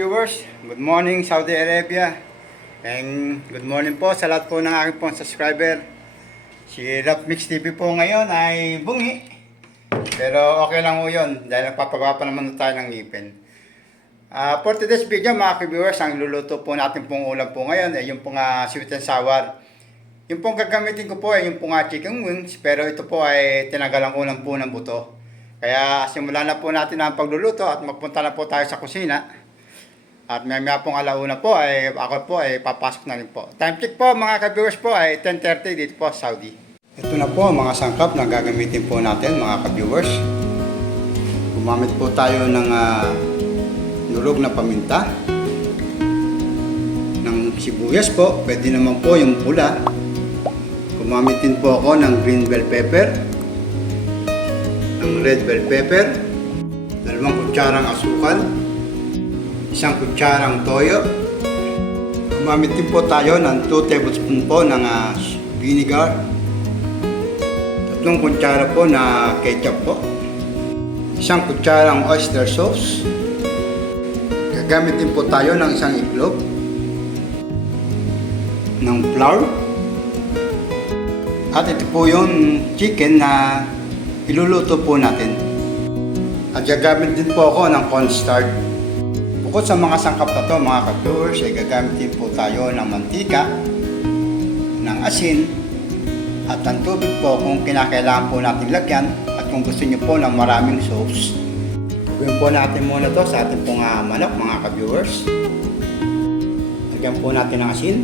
ka-viewers, good morning Saudi Arabia. And good morning po sa lahat po ng aking pong subscriber. Si Rap Mix TV po ngayon ay bungi. Pero okay lang po yun dahil nagpapagawa pa naman tayo ng ngipin. Ah, for today's video mga ka-viewers, ang luluto po natin pong ulam po ngayon ay yung pong ah, sweet and sour. Yung pong gagamitin ko po ay yung pong ah, chicken wings pero ito po ay tinagalan ko po ng buto. Kaya simulan na po natin ang pagluluto at magpunta na po tayo sa kusina. At may maya pong alauna po ay ako po ay papasok na rin po. Time check po mga ka-viewers po ay 10.30 dito po sa Saudi. Ito na po mga sangkap na gagamitin po natin mga ka-viewers. Gumamit po tayo ng uh, nurog na paminta. Ng sibuyas po, pwede naman po yung pula. Gumamit din po ako ng green bell pepper ng red bell pepper, dalawang kutsarang asukal, isang kutsarang toyo. Gumamit din po tayo ng 2 tablespoon po ng ah, vinegar, tatlong kutsara po na ketchup po, isang kutsarang oyster sauce, gagamit din po tayo ng isang iglog, ng flour, at ito po yung chicken na iluluto po natin. At gagamit din po ako ng cornstarch. Bukod sa mga sangkap na to mga ka-viewers, ay gagamit din po tayo ng mantika, ng asin, at ng tubig po kung kinakailangan po natin lagyan at kung gusto niyo po ng maraming sauce. Gawin po natin muna to sa ating pong ah, manok mga ka-viewers. Lagyan po natin ng asin.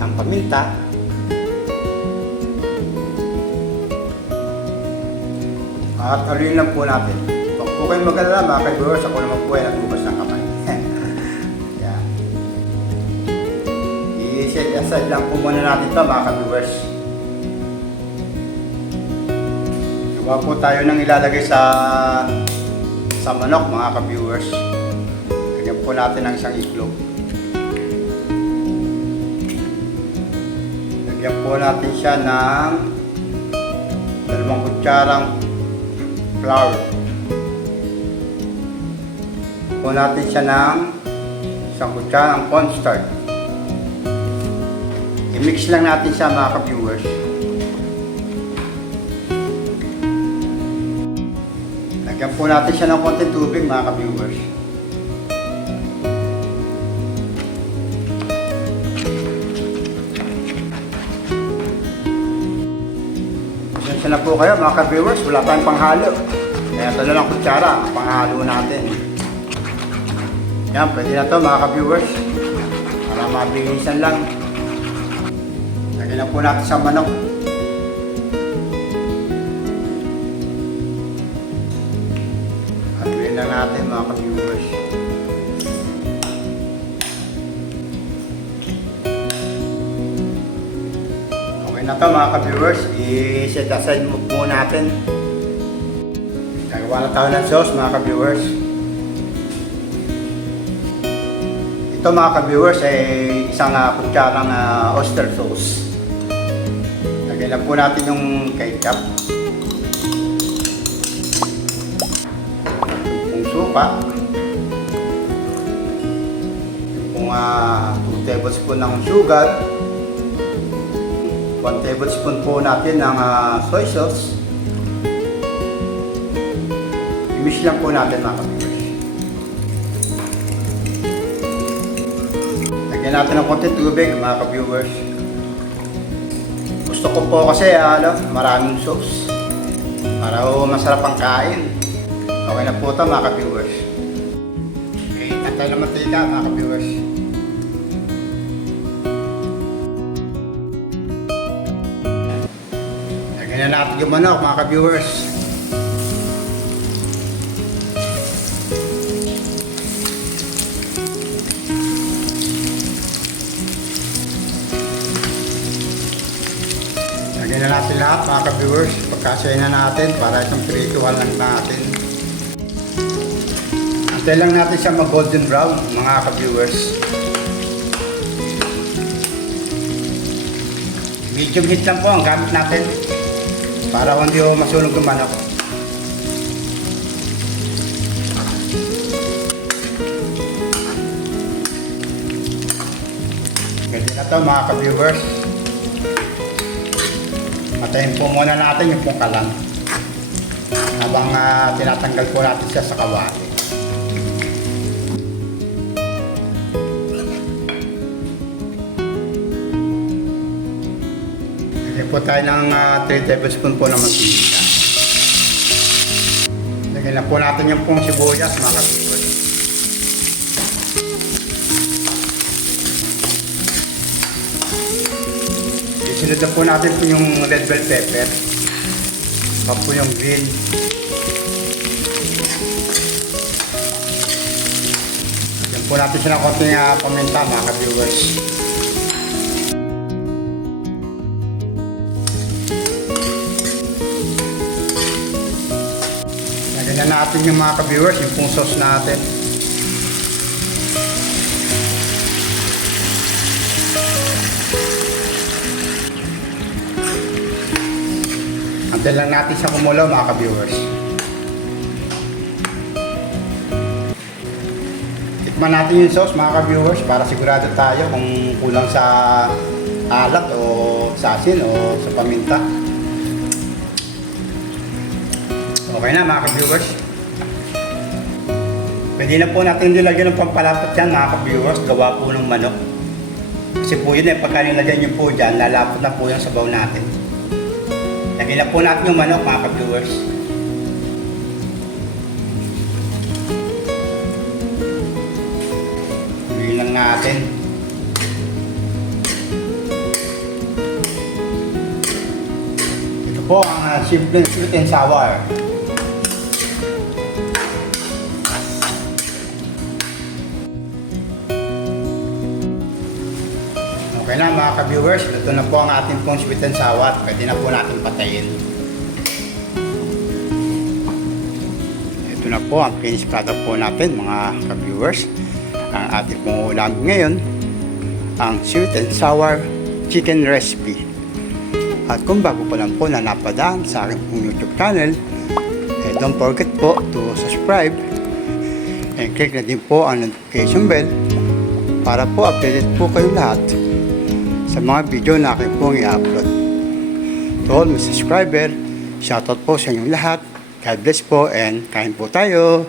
ng paminta. At aluin lang po natin. Huwag po kayong mag-alala mga ka-viewers, ako naman po ay nagbukas ng kamay. yeah. I-set aside lang po muna natin ito mga ka-viewers. Gawa po tayo ng ilalagay sa sa manok mga ka-viewers. Lagyan po natin ng isang iglog. Lagyan po natin siya ng dalawang kutsarang flour. Po natin siya ng isang kutsarang cornstarch. I-mix lang natin siya mga ka-viewers. Lagyan po natin siya ng konting tubig mga ka-viewers. Pasensya na po kayo mga ka-viewers, wala tayong panghalo. Kaya ito na lang kutsara, ang panghalo natin. Yan, pwede na to mga ka-viewers. Para mabilisan lang. Lagyan na po natin sa manok. At na natin mga ka-viewers. Okay na to mga ka-viewers, i-set aside po natin. Gagawa na tayo ng sauce mga ka-viewers. Ito mga ka-viewers ay isang uh, kutsarang uh, oyster sauce. Lagyan na po natin yung ketchup. Yung suka. Yung uh, 2 tablespoon ng sugar. 1 tablespoon po natin ng ah, soy sauce. I-mix lang po natin mga kapiters. Lagyan natin ng konti tubig mga ka-viewers. Gusto ko po kasi ah, ano, maraming sauce. Para ho masarap ang kain. Okay na po ito mga ka-viewers. Okay, tatay na mantika mga ka-viewers. Lagyan na natin yung manok mga ka-viewers. Lagyan na natin lahat mga ka-viewers. Pagkasya na natin para itong pirituhan lang natin. Antay lang natin siya mag-golden brown mga ka-viewers. Medium heat lang po ang gamit natin para hindi ko masunog ng manok. Pwede na to mga ka-viewers. Patayin po muna natin yung pungkalan. Habang uh, tinatanggal po natin siya sa kawali. Po tayo ng 3 tablespoon po ng mantika. Lagyan na po natin yung pong sibuyas mga ka-viewers. Isunod na po natin po yung red bell pepper. Pa po yung green. Yan po natin siya ng konting uh, paminta mga ka-viewers. Natin yung mga ka-viewers, yung pong sauce natin. Antay lang natin sa kumulo mga ka-viewers. Tikman natin yung sauce mga ka-viewers para sigurado tayo kung kulang sa alat o sa asin o sa paminta. Okay na mga ka-viewers. Pwede na po natin nilagyan ng pampalapot yan mga ka-viewers. Gawa po ng manok. Kasi po yun eh, pagka nilagyan nyo po dyan, lalapot na po yung sabaw natin. Lagyan na po natin yung manok mga ka-viewers. Gawin lang natin. Po ang uh, simple sweet and sour. Okay na mga ka-viewers, ito na po ang ating pong sweet and sour. Pwede na po natin patayin. Ito na po ang finished product po natin mga ka-viewers. Ang ating pong ulam ngayon, ang sweet and sour chicken recipe. At kung bago pa lang po na napadaan sa aking pong YouTube channel, eh, don't forget po to subscribe and click na din po ang notification bell para po updated po kayo lahat sa mga video na akin pong i-upload. To all my subscriber, shoutout po sa inyong lahat. God bless po and kain po tayo.